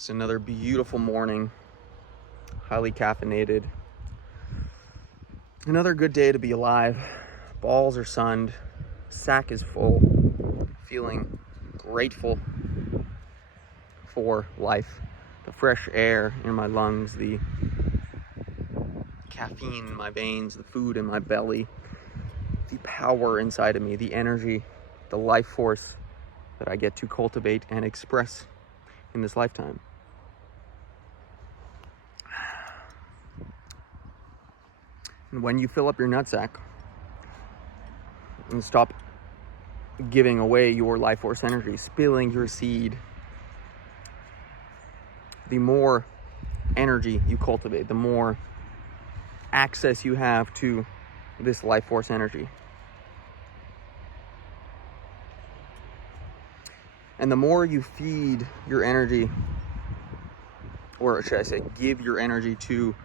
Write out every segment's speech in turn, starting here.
It's another beautiful morning, highly caffeinated. Another good day to be alive. Balls are sunned, sack is full, feeling grateful for life. The fresh air in my lungs, the caffeine in my veins, the food in my belly, the power inside of me, the energy, the life force that I get to cultivate and express in this lifetime. And when you fill up your nutsack and stop giving away your life force energy, spilling your seed, the more energy you cultivate, the more access you have to this life force energy. And the more you feed your energy, or should I say, give your energy to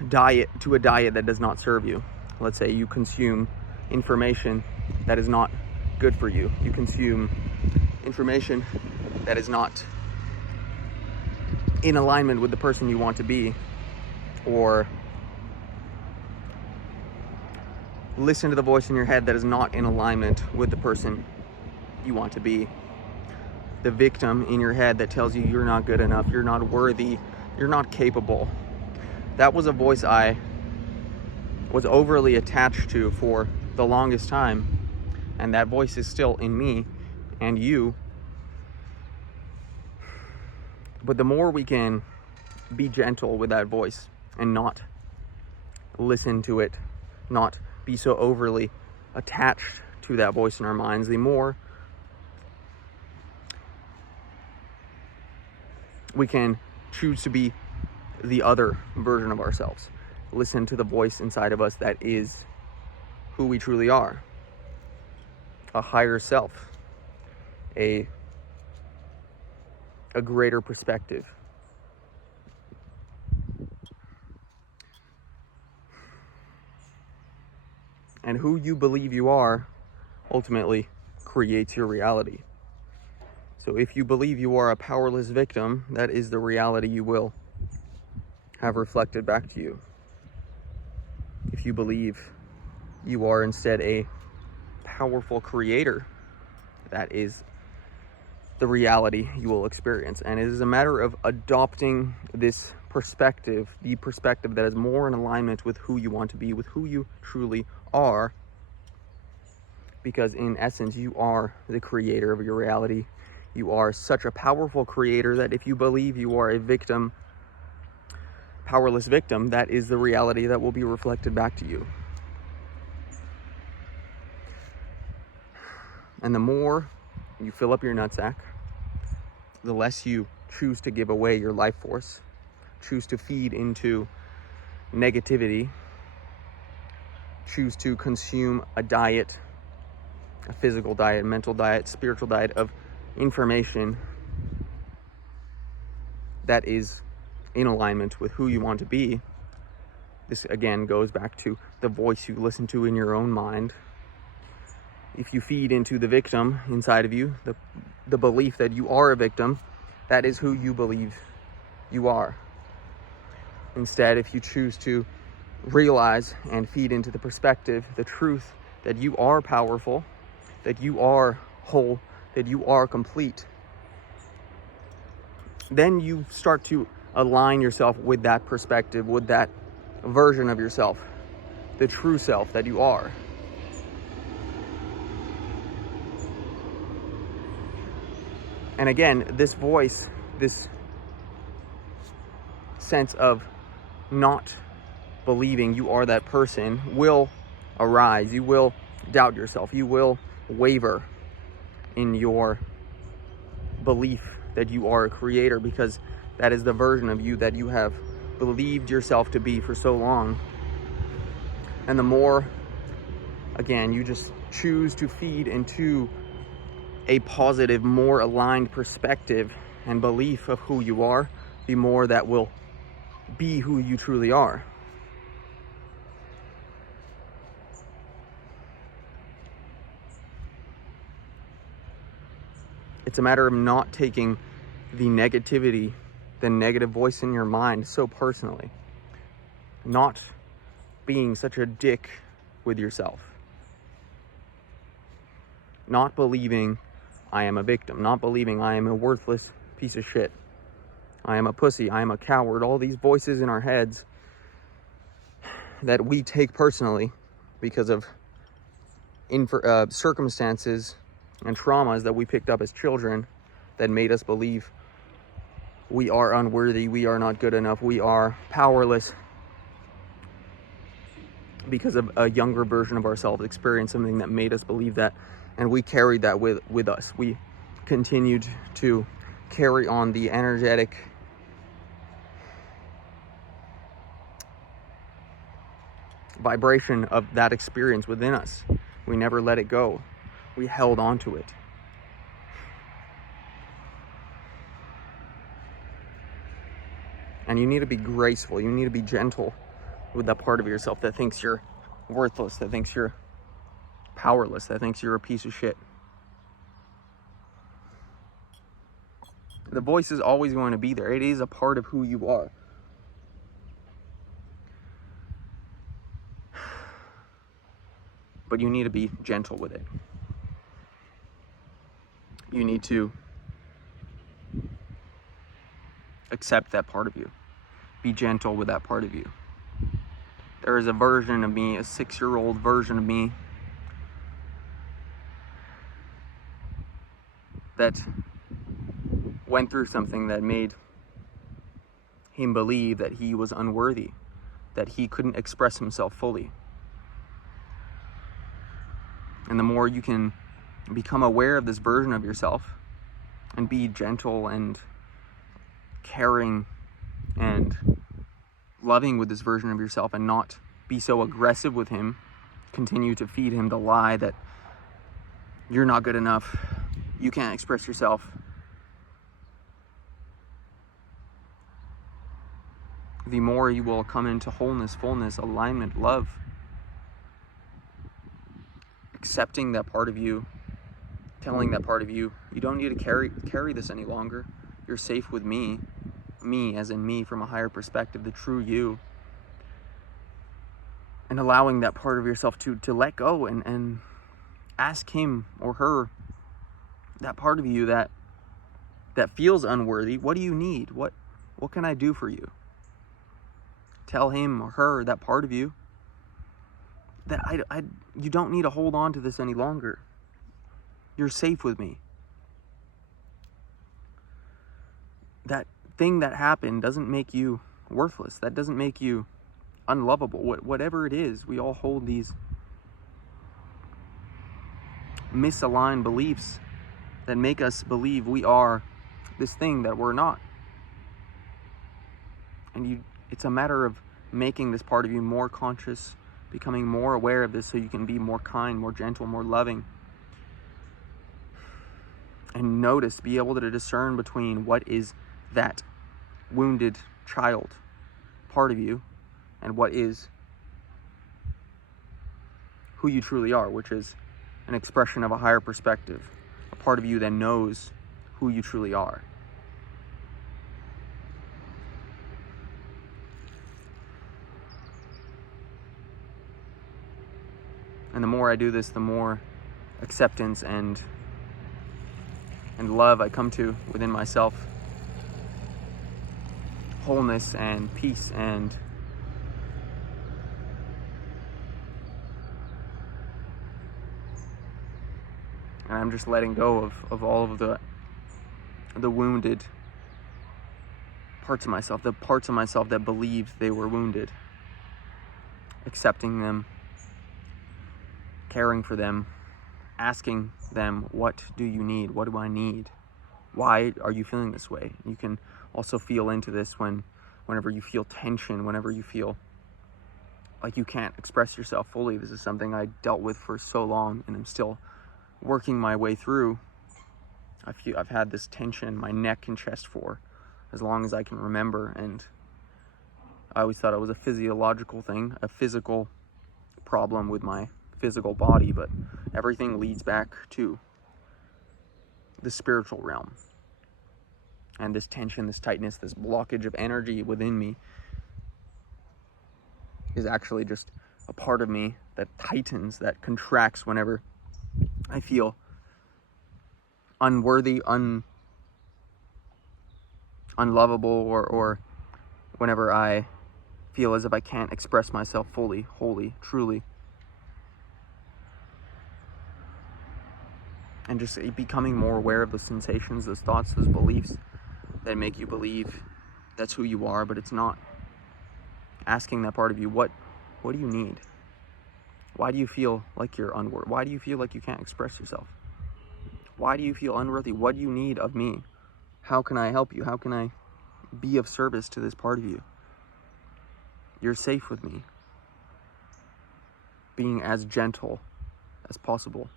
a diet that does not serve you. Let's say you consume information that is not good for you. You consume information that is not in alignment with the person you want to be, or listen to the voice in your head that is not in alignment with the person you want to be. The victim in your head that tells you you're not good enough, you're not worthy, you're not capable. That was a voice I was overly attached to for the longest time, and that voice is still in me and you. But the more we can be gentle with that voice and not listen to it, not be so overly attached to that voice in our minds, the more we can choose to be the other version of ourselves. Listen to the voice inside of us that is who we truly are. A higher self, a greater perspective. And who you believe you are ultimately creates your reality. So if you believe you are a powerless victim, that is the reality you will have reflected back to you. If you believe you are instead a powerful creator, that is the reality you will experience. And it is a matter of adopting this perspective, the perspective that is more in alignment with who you want to be, with who you truly are. Because in essence, you are the creator of your reality. You are such a powerful creator that if you believe you are a victim, powerless victim, that is the reality that will be reflected back to you. And the more you fill up your nutsack, the less you choose to give away your life force, choose to feed into negativity, choose to consume a diet, a physical diet, mental diet, spiritual diet of information that is in alignment with who you want to be. This again goes back to the voice you listen to in your own mind. If you feed into the victim inside of you, the belief that you are a victim, that is who you believe you are. Instead, if you choose to realize and feed into the perspective, the truth that you are powerful, that you are whole, that you are complete, then you start to align yourself with that perspective, with that version of yourself, the true self that you are. And again, this voice, this sense of not believing you are that person will arise. You will doubt yourself. You will waver in your belief that you are a creator, because that is the version of you that you have believed yourself to be for so long. And the more, again, you just choose to feed into a positive, more aligned perspective and belief of who you are, the more that will be who you truly are. It's a matter of not taking the negativity, the negative voice in your mind so personally. Not being such a dick with yourself. Not believing I am a victim. Not believing I am a worthless piece of shit. I am a pussy. I am a coward. All these voices in our heads that we take personally because of circumstances and traumas that we picked up as children that made us believe we are unworthy, we are not good enough, we are powerless because of a younger version of ourselves experienced something that made us believe that, and we carried that with us. We continued to carry on the energetic vibration of that experience within us. We never let it go. We held on to it. And you need to be graceful. You need to be gentle with that part of yourself that thinks you're worthless, that thinks you're powerless, that thinks you're a piece of shit. The voice is always going to be there. It is a part of who you are. But you need to be gentle with it. You need to accept that part of you. Be gentle with that part of you. There is a version of me, a 6-year-old version of me, that went through something that made him believe that he was unworthy, that he couldn't express himself fully. And the more you can become aware of this version of yourself and be gentle and caring and loving with this version of yourself and not be so aggressive with him, continue to feed him the lie that you're not good enough, you can't express yourself, the more you will come into wholeness, fullness, alignment, love. Accepting that part of you, telling that part of you, you don't need to carry this any longer. You're safe with me as in me from a higher perspective, the true you. And allowing that part of yourself to let go and ask him or her, that part of you that feels unworthy, what do you need? What can I do for you? Tell him or her, that part of you, that you don't need to hold on to this any longer. You're safe with me. That thing that happened doesn't make you worthless. That doesn't make you unlovable. Whatever it is, we all hold these misaligned beliefs that make us believe we are this thing that we're not. And it's a matter of making this part of you more conscious, becoming more aware of this so you can be more kind, more gentle, more loving. And notice, be able to discern between what is that wounded child part of you and what is who you truly are, which is an expression of a higher perspective, a part of you that knows who you truly are. And the more I do this, the more acceptance and love I come to within myself. Wholeness and peace and I'm just letting go of all of the wounded parts of myself, the parts of myself that believed they were wounded. Accepting them, caring for them, asking them, what do you need? What do I need? Why are you feeling this way? You can also feel into this whenever you feel tension, whenever you feel like you can't express yourself fully. This is something I dealt with for so long and I'm still working my way through. I've had this tension in my neck and chest for as long as I can remember, and I always thought it was a physiological thing, a physical problem with my physical body, but everything leads back to the spiritual realm. And this tension, this tightness, this blockage of energy within me is actually just a part of me that tightens, that contracts whenever I feel unworthy, unlovable, or whenever I feel as if I can't express myself fully, wholly, truly. And just becoming more aware of those sensations, those thoughts, those beliefs that make you believe that's who you are, but it's not. Asking that part of you, what do you need? Why do you feel like you're unworthy? Why do you feel like you can't express yourself? Why do you feel unworthy? What do you need of me? How can I help you? How can I be of service to this part of you? You're safe with me. Being as gentle as possible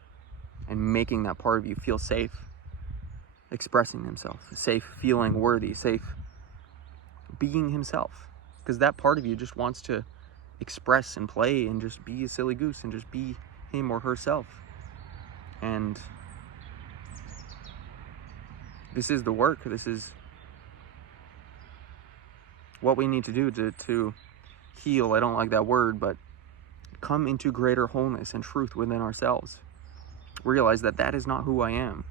and making that part of you feel safe, expressing himself, safe feeling worthy, safe being himself. Because that part of you just wants to express and play and just be a silly goose and just be him or herself. And this is the work. This is what we need to do to heal. I don't like that word, but come into greater wholeness and truth within ourselves. Realize that that is not who I am.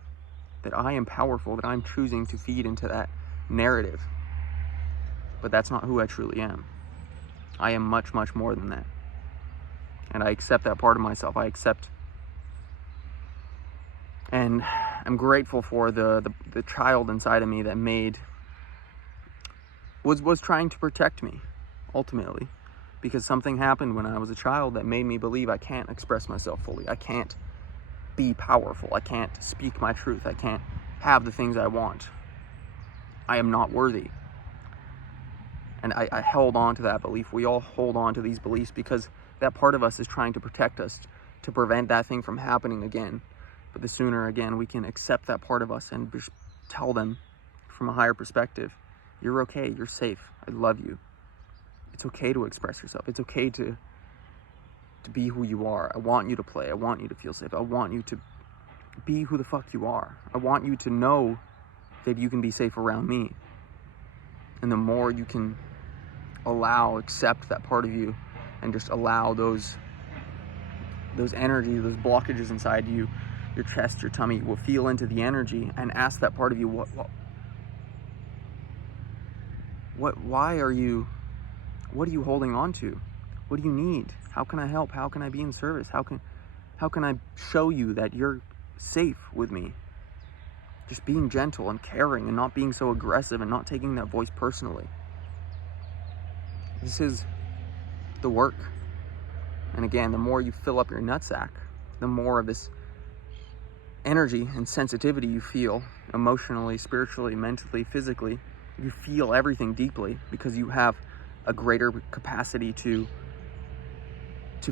That I am powerful, that I'm choosing to feed into that narrative. But that's not who I truly am. I am much, much more than that. And I accept that part of myself. I accept. And I'm grateful for the child inside of me that was trying to protect me, ultimately. Because something happened when I was a child that made me believe I can't express myself fully. I can't be powerful. I can't speak my truth. I can't have the things I want. I am not worthy. And I held on to that belief. We all hold on to these beliefs because that part of us is trying to protect us, to prevent that thing from happening again. But the sooner, again, we can accept that part of us and just tell them from a higher perspective, you're okay, you're safe, I love you. It's okay to express yourself. It's okay to be who you are. I want you to play. I want you to feel safe. I want you to be who the fuck you are. I want you to know that you can be safe around me. And the more you can accept that part of you and just allow those energies, those blockages inside you, your chest, your tummy, will feel into the energy and ask that part of you, why are you, what are you holding on to? What do you need? How can I help? How can I be in service? How can I show you that you're safe with me? Just being gentle and caring and not being so aggressive and not taking that voice personally. This is the work. And again, the more you fill up your nutsack, the more of this energy and sensitivity you feel emotionally, spiritually, mentally, physically. You feel everything deeply because you have a greater capacity to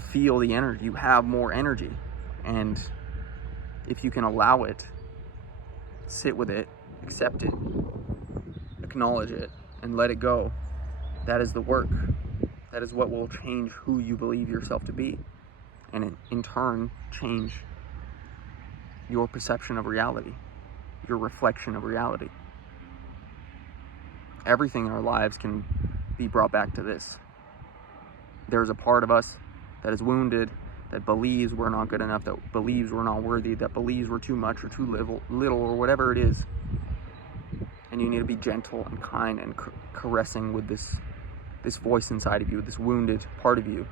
feel the energy. You have more energy. And if you can allow it, sit with it, accept it, acknowledge it, and let it go, that is the work. That is what will change who you believe yourself to be. And in turn, change your perception of reality, your reflection of reality. Everything in our lives can be brought back to this. There's a part of us that is wounded, that believes we're not good enough, that believes we're not worthy, that believes we're too much or too little or whatever it is. And you need to be gentle and kind and caressing with this voice inside of you, this wounded part of you.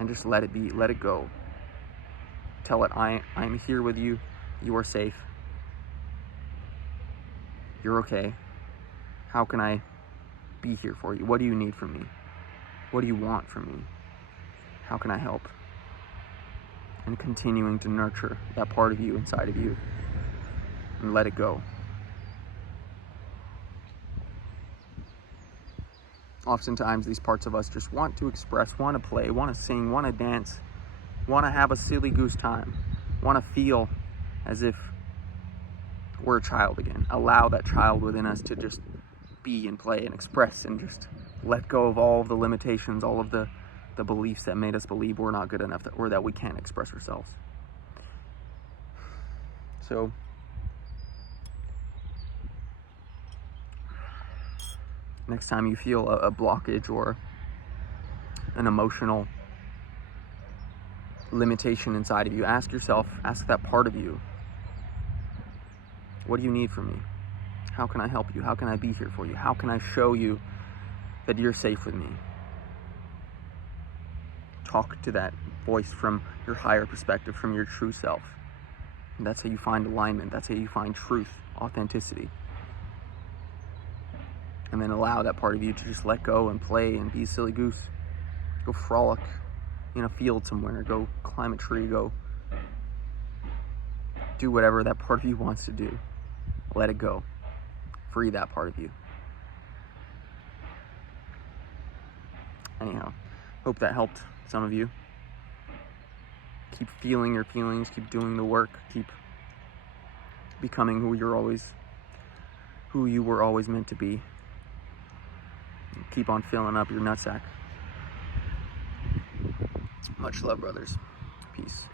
And just let it be, let it go. Tell it, I'm here with you, you are safe. You're okay. How can I be here for you? What do you need from me? What do you want from me? How can I help? And continuing to nurture that part of you inside of you and let it go. Oftentimes these parts of us just want to express, want to play, want to sing, want to dance, want to have a silly goose time, want to feel as if we're a child again. Allow that child within us to just be and play and express and just let go of all of the limitations, all of the beliefs that made us believe we're not good enough or that we can't express ourselves. So next time you feel a blockage or an emotional limitation inside of you, ask yourself, ask that part of you, what do you need from me? How can I help you? How can I be here for you? How can I show you that you're safe with me? Talk to that voice from your higher perspective, from your true self. And that's how you find alignment. That's how you find truth, authenticity. And then allow that part of you to just let go and play and be a silly goose. Go frolic in a field somewhere. Go climb a tree. Go do whatever that part of you wants to do. Let it go. Free that part of you. Anyhow, hope that helped some of you. Keep feeling your feelings. Keep doing the work. Keep becoming who you were always meant to be. Keep on filling up your nutsack. Much love, brothers. Peace.